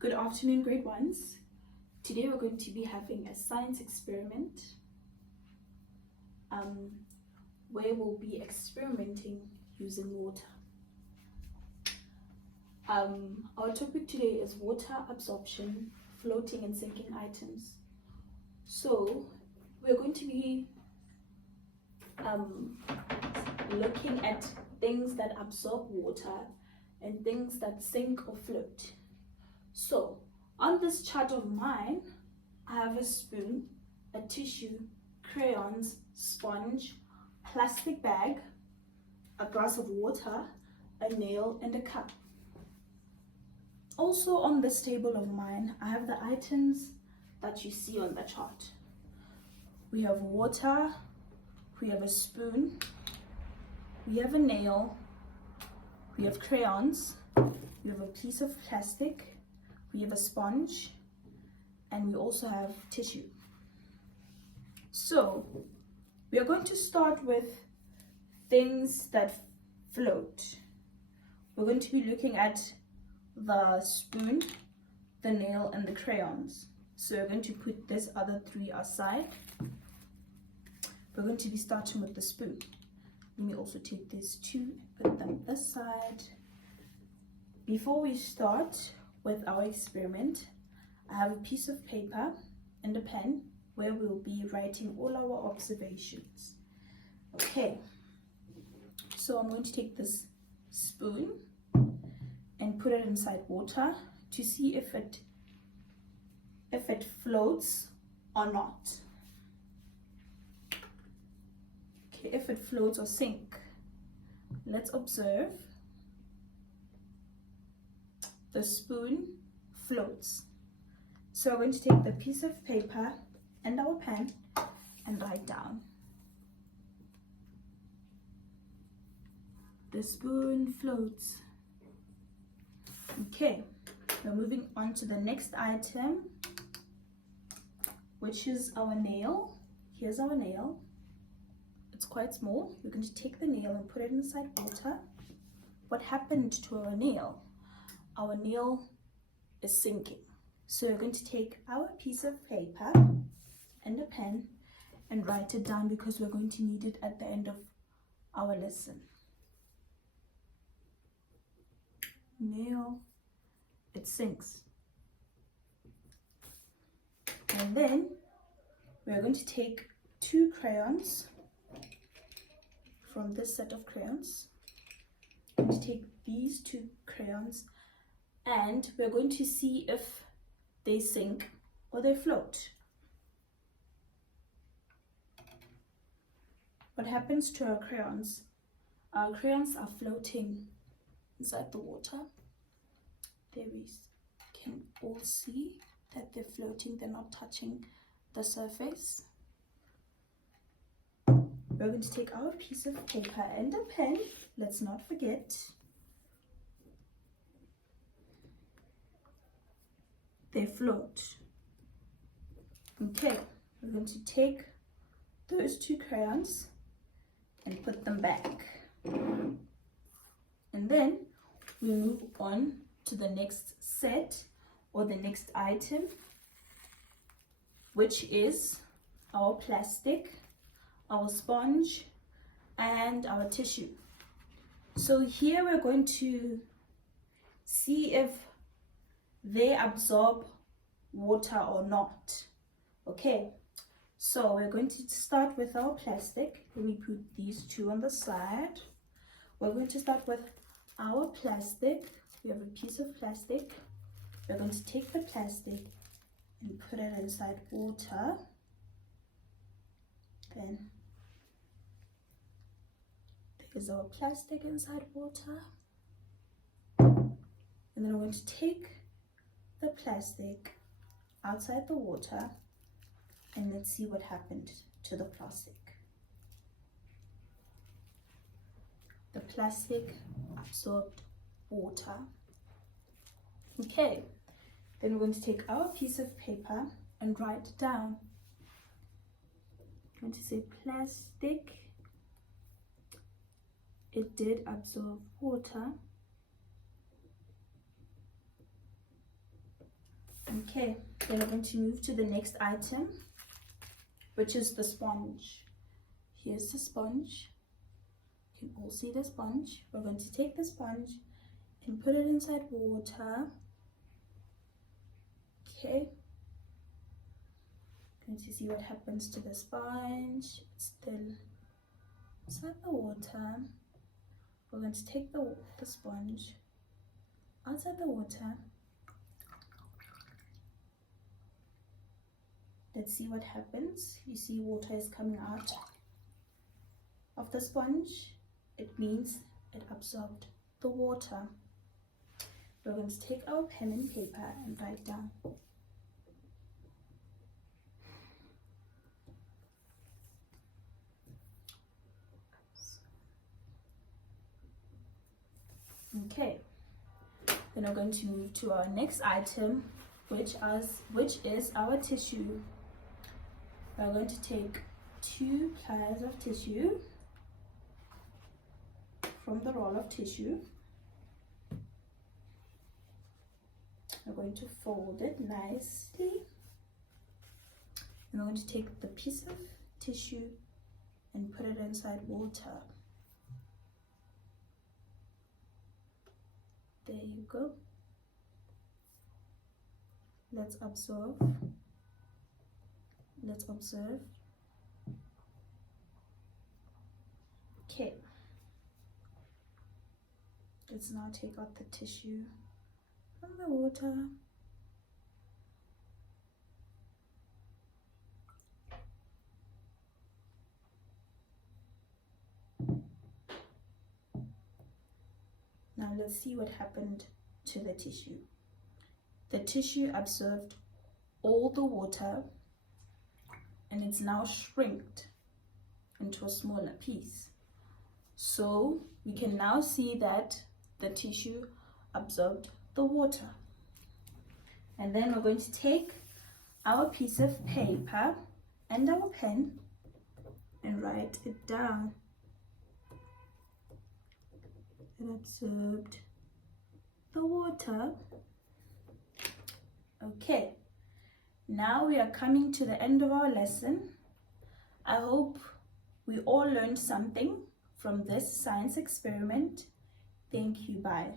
Good afternoon, grade ones. Today we're going to be having a science experiment where we'll be experimenting using water. Our topic today is water absorption, floating and sinking items. So we're going to be looking at things that absorb water and things that sink or float. So on this chart of mine, I have a spoon, a tissue, crayons, sponge, plastic bag, a glass of water, a nail, and a cup. Also on this table of mine, I have the items that you see on the chart. We have water, we have a spoon, we have a nail, we have crayons, we have a piece of plastic, we have a sponge, and we also have tissue. So we are going to start with things that float. We're going to be looking at the spoon, the nail, and the crayons. So we're going to put these other three aside. We're going to be starting with the spoon. Let me also take these two, put them aside. Before we start with our experiment, I have a piece of paper and a pen where we'll be writing all our observations. Okay, so I'm going to take this spoon and put it inside water to see if it floats or not. Okay, if it floats or sink. Let's observe. The spoon floats. So we're going to take the piece of paper and our pen and write down. The spoon floats. Okay, we're moving on to the next item, which is our nail. Here's our nail. It's quite small. We're going to take the nail and put it inside water. What happened to our nail? Our nail is sinking. So we're going to take our piece of paper and a pen and write it down because we're going to need it at the end of our lesson. Nail, it sinks. And then we're going to take two crayons from this set of crayons. I'm going to take these two crayons and we're going to see if they sink or they float. What happens to our crayons? Our crayons are floating inside the water. There we can all see that they're floating, they're not touching the surface. We're going to take our piece of paper and a pen, let's not forget. They float. Okay, we're going to take those two crayons and put them back. And then we'll move on to the next set or the next item, which is our plastic, our sponge, and our tissue. So here we're going to see if they absorb water or not. Okay, so we're going to start with our plastic. Let me put these two on the side. We're going to start with our plastic. We have a piece of plastic. We're going to take the plastic and put it inside water. Then there's our plastic inside water. And then we're going to take the plastic outside the water and let's see what happened to the plastic. The plastic absorbed water. Okay, then we're going to take our piece of paper and write down. I'm going to say plastic. It did absorb water. Okay, then we're going to move to the next item, which is the sponge. Here's the sponge. You can all see the sponge. We're going to take the sponge and put it inside water. Okay. Going to see what happens to the sponge. It's still inside the water. We're going to take the sponge outside the water. Let's see what happens. You see water is coming out of the sponge. It means it absorbed the water. We're going to take our pen and paper and write down. Okay, then we're going to move to our next item, which is our tissue. We're going to take 2 pliers of tissue from the roll of tissue. We're going to fold it nicely. And we're going to take the piece of tissue and put it inside water. There you go. Let's observe. Let's observe. Okay. Let's now take out the tissue from the water. Now let's see what happened to the tissue. The tissue absorbed all the water and it's now shrinked into a smaller piece. So we can now see that the tissue absorbed the water. And then we're going to take our piece of paper and our pen and write it down. It absorbed the water. Okay, now we are coming to the end of our lesson. I hope we all learned something from this science experiment. Thank you. Bye.